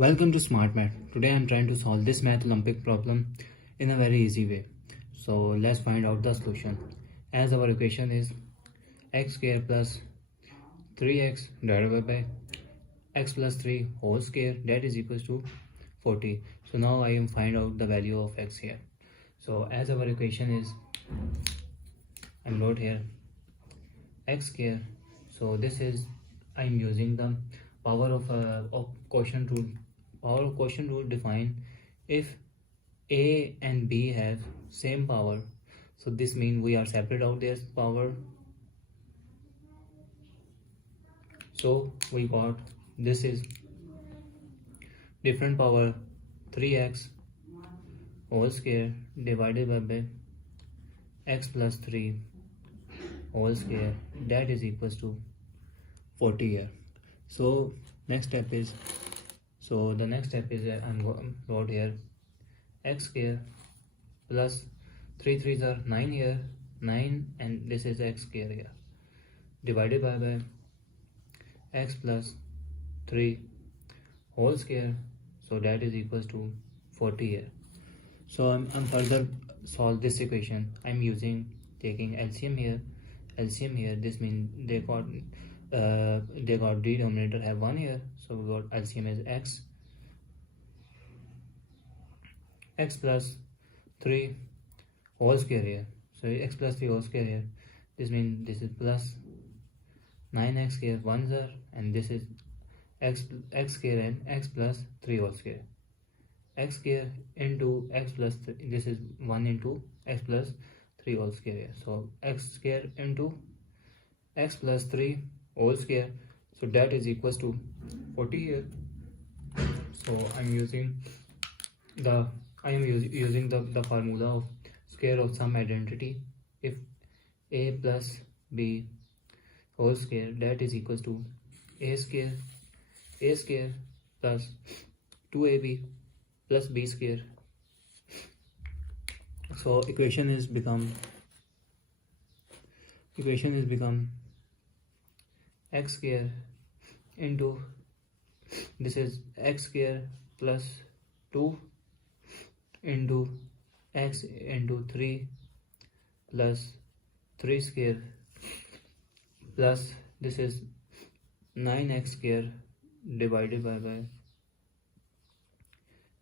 Welcome to Smart Math. Today I am trying to solve this math Olympic problem in a very easy way. So let's find out the solution. As our equation is x square plus 3x divided by x plus 3 whole square, that is equals to 40. So now I am find out the value of x here. So as our equation is, I wrote here x square. So this is I am using the power of quotient rule. Power of quotient rule define if a and b have same power. So this means we are separate out their power. So we got this is different power 3x whole square divided by x plus 3 whole square, that is equals to 40 here. So next step is, I'm wrote here x square plus 3 3s are 9 here, 9, and this is x square here divided by x plus 3 whole square, so that is equals to 40 here. So I'm further solve this equation. I'm taking LCM here. This means they got denominator have 1 here, so we got LCM as x plus 3 whole square here. So x plus 3 whole square here, this means this is plus 9x square 1 here, and this is x square and x plus 3 whole square. X square into x plus 3, this is 1 into x plus 3 whole square here. So x square into x plus 3 whole square, so that is equals to 40 here. So I'm using the formula of square of some identity. If a plus b whole square, that is equals to a square plus 2ab plus b square. So equation is become x square into, this is x square plus 2 into x into 3 plus 3 square plus this is 9x square divided by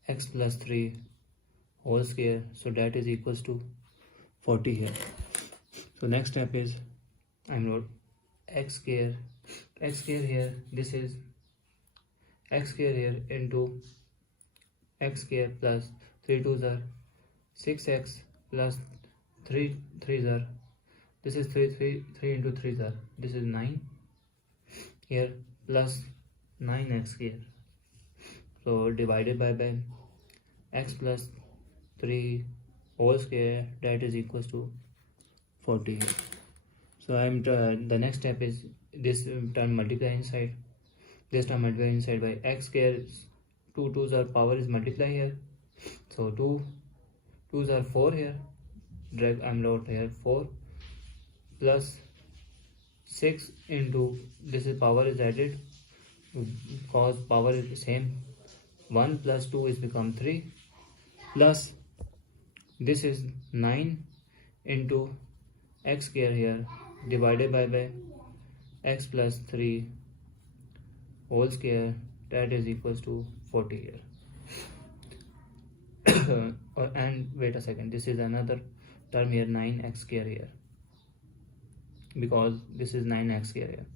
x plus 3 whole square, so that is equals to 40 here. So next step is I'm wrote x square here, this is x square here into x square plus 3 2s are 6x plus 3 3s are, this is 3 into 3s are, this is 9 here plus 9x square, so divided by x plus 3 whole square, that is equals to 40 here. So I'm the next step is this term multiply inside, by x square. 2 2s are power is multiply here, so 2 2s are 4 here, drag I'm wrote here 4 plus 6 into, this is power is added because power is the same, 1 plus 2 is become 3 plus this is 9 into x square here divided by x plus 3 whole square, that is equals to 40 here. And wait a second, this is another term here, 9x square here, because this is 9x square here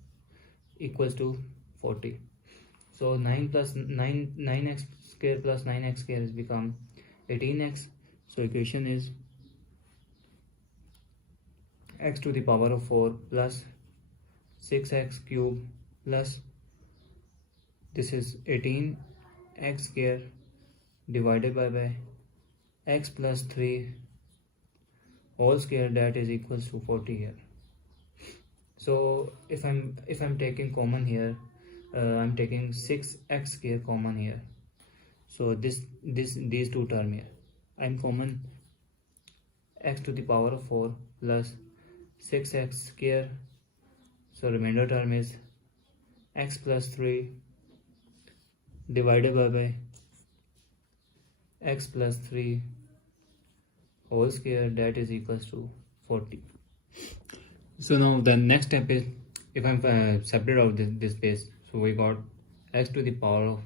equals to 40. So 9x square plus 9x square is become 18x. So equation is x to the power of 4 plus 6x cube plus this is 18x square divided by x plus 3 whole square, that is equals to 40 here. So if I'm taking common here, I'm taking 6x square common here. So these two term here, I'm common x to the power of 4 plus 6x square, so remainder term is x plus 3 divided by x plus 3 whole square, that is equals to 40. So now the next step is, if I'm separate out this base, so we got x to the power of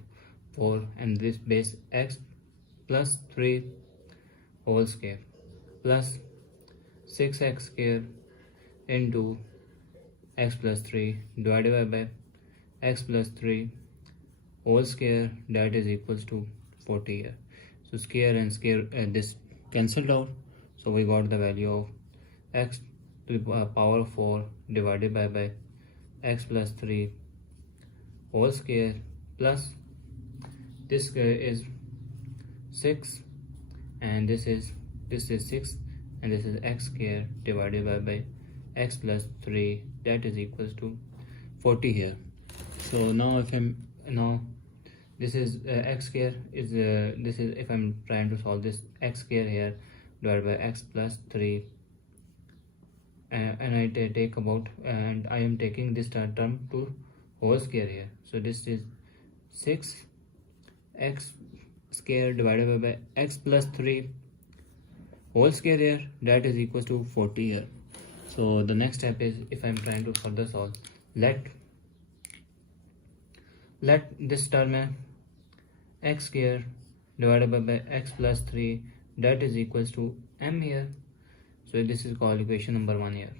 4 and this base x plus 3 whole square plus 6x square into x plus 3 divided by x plus 3 whole square, that is equals to 40 here. So square and square this cancelled out, so we got the value of x to the power of 4 divided by x plus 3 whole square plus this square is 6 and this is 6 and this is x square divided by x plus 3, that is equals to 40 here. So now if I'm this is x square is this is, if I'm trying to solve this x square here divided by x plus 3 and I take about and I am taking this term to whole square here, so this is 6x square divided by x plus 3 whole square here, that is equals to 40 here. So the next step is, if I'm trying to further solve, let this term x square divided by x plus 3, that is equals to m here. So this is called equation number 1 here.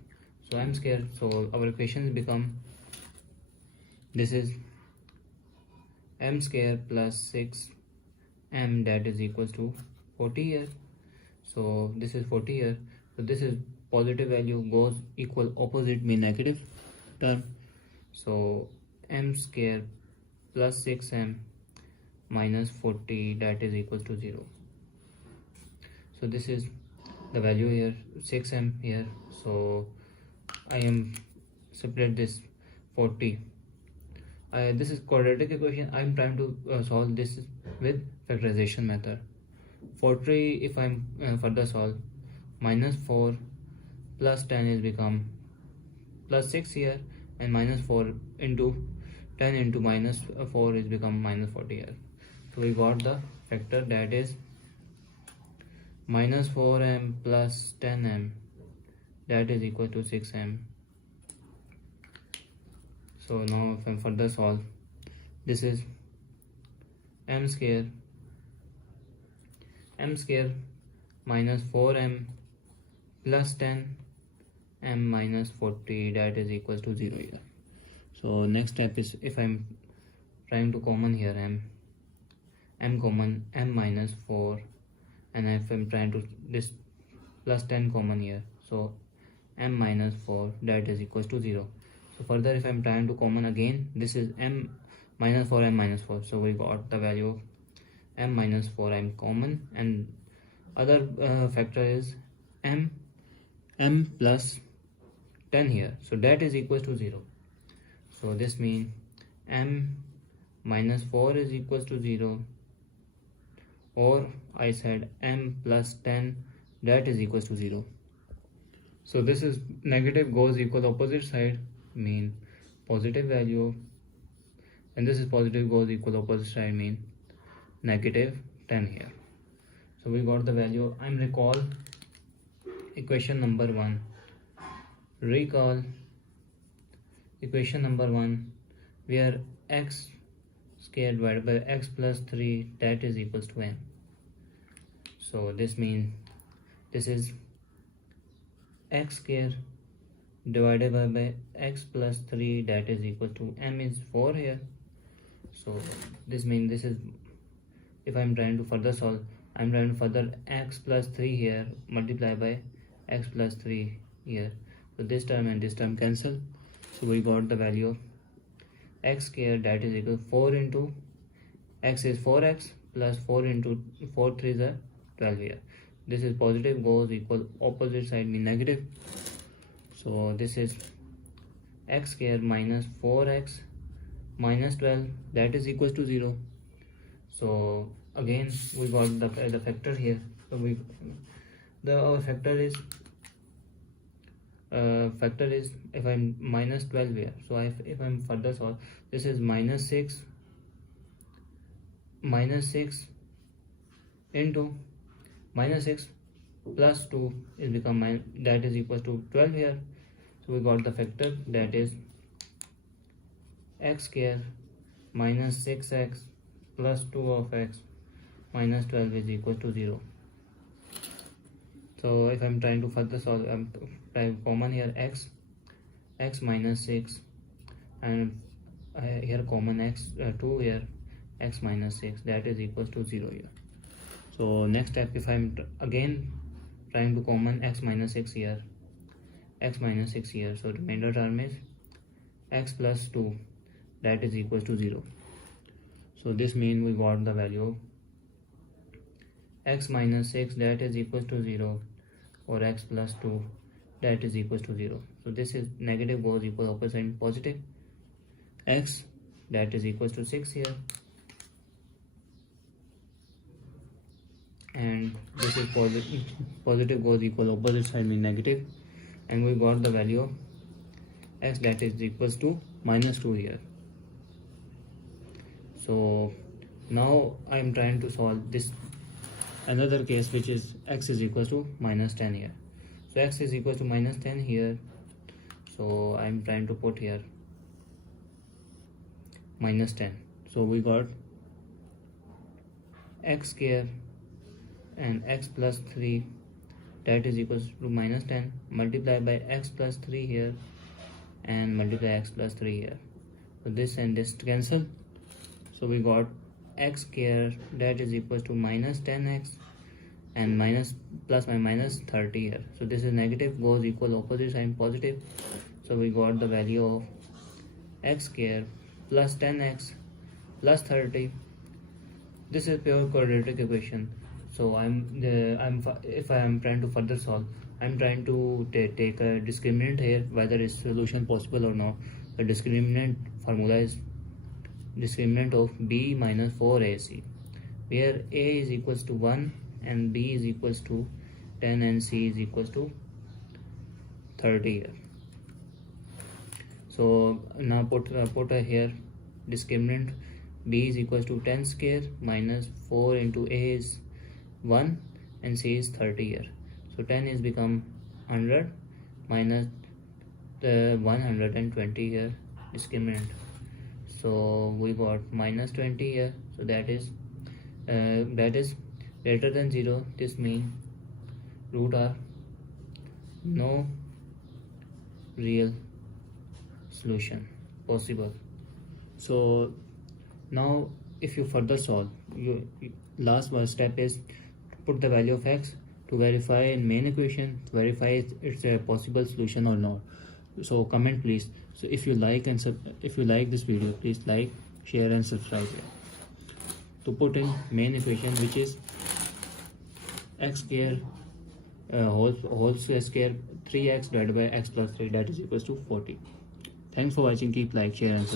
So m square, so our equations become, this is m square plus 6m, that is equals to 40 here. So this is 40 here, so this is positive value goes equal opposite mean negative term, so m square plus 6m minus 40, that is equals to 0. So this is the value here, 6m here, so I am separate this 40. This is quadratic equation. I am trying to solve this with factorization method. 40, if I'm further solve, minus 4 plus 10 is become plus 6 here, and minus 4 into 10 into minus 4 is become minus 40 here. So we got the factor, that is minus 4m plus 10m, that is equal to 6m. So now if I further solve, this is m square minus 4m plus 10m minus 40, that is equals to 0 here. So next step is, if I'm trying to common here m common, m minus 4, and if I'm trying to this plus 10 common here, so m minus 4, that is equals to 0. So further if I'm trying to common again, this is m minus 4, m minus 4, so we got the value of m minus 4 m common, and other factor is m plus 10 here, so that is equals to 0. So this means m minus 4 is equals to 0, or I said m plus 10, that is equals to 0. So this is negative goes equal opposite side, mean positive value, and this is positive goes equal opposite side, mean negative 10 here. So we got the value. I'm recall equation number 1. Recall equation number 1 where x square divided by x plus 3, that is equals to m. So this means this is x square divided by x plus 3, that is equal to m is 4 here. So this means this is, if I'm trying to further solve, I'm trying to further x plus 3 here multiply by x plus 3 here, so this term and this term cancel, so we got the value of x square, that is equal to 4 into x is 4x plus 4 into 4 3 is 12 here. This is positive goes equal opposite side, mean negative. So this is x square minus 4x minus 12, that is equals to 0. So again we got the factor here. So our factor is if I'm minus 12 here, so if I'm further solve, this is minus 6 minus 6 into minus 6 plus 2 is become that is equal to 12 here. So we got the factor, that is x square minus 6x plus 2 of x minus 12 is equal to 0. So if I'm trying to further solve, I'm trying common here x minus 6, and here common x 2 here, x minus 6, that is equals to 0 here. So next step, if I'm again trying to common x minus 6 here, so remainder term is x plus 2, that is equals to 0. So this means we got the value of x minus 6, that is equals to 0, or x plus 2, that is equals to 0. So this is negative goes equal opposite positive, x that is equals to 6 here, and this is positive goes equal opposite side mean negative, and we got the value of x that is equals to minus 2 here. So now I am trying to solve this another case, which is x is equals to minus 10 here. So x is equals to minus 10 here, so I am trying to put here minus 10. So we got x square and x plus 3, that is equals to minus 10 multiplied by x plus 3 here and multiply x plus 3 here. So this and this cancel, so we got x square that is equals to minus 10x and minus plus my minus 30 here. So this is negative goes equal opposite sign positive, so we got the value of x square plus 10x plus 30. This is pure quadratic equation. So if I am trying to further solve, I'm trying to take a discriminant here, whether is solution possible or not. The discriminant formula is discriminant of b minus 4ac, where a is equals to 1 and b is equals to 10 and c is equals to 30 here. So now put here discriminant b is equals to 10 square minus 4 into a is 1 and c is 30 here. So 10 is become 100 minus the 120 here discriminant. So we got minus 20 here, so that is greater than 0. This means root are no real solution possible. So now if you further solve, last one step is put the value of x to verify in main equation, to verify it's a possible solution or not. So comment please. So if you like this video, please like, share and subscribe here. To put in main equation, which is x square whole square 3x divided by x plus 3, that is equals to 40. Thanks for watching. Keep like, share and subscribe.